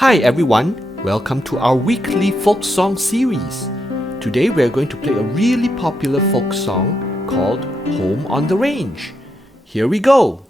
Hi everyone, welcome to our weekly folk song series. Today we are going to play a really popular folk song called Home on the Range. Here we go!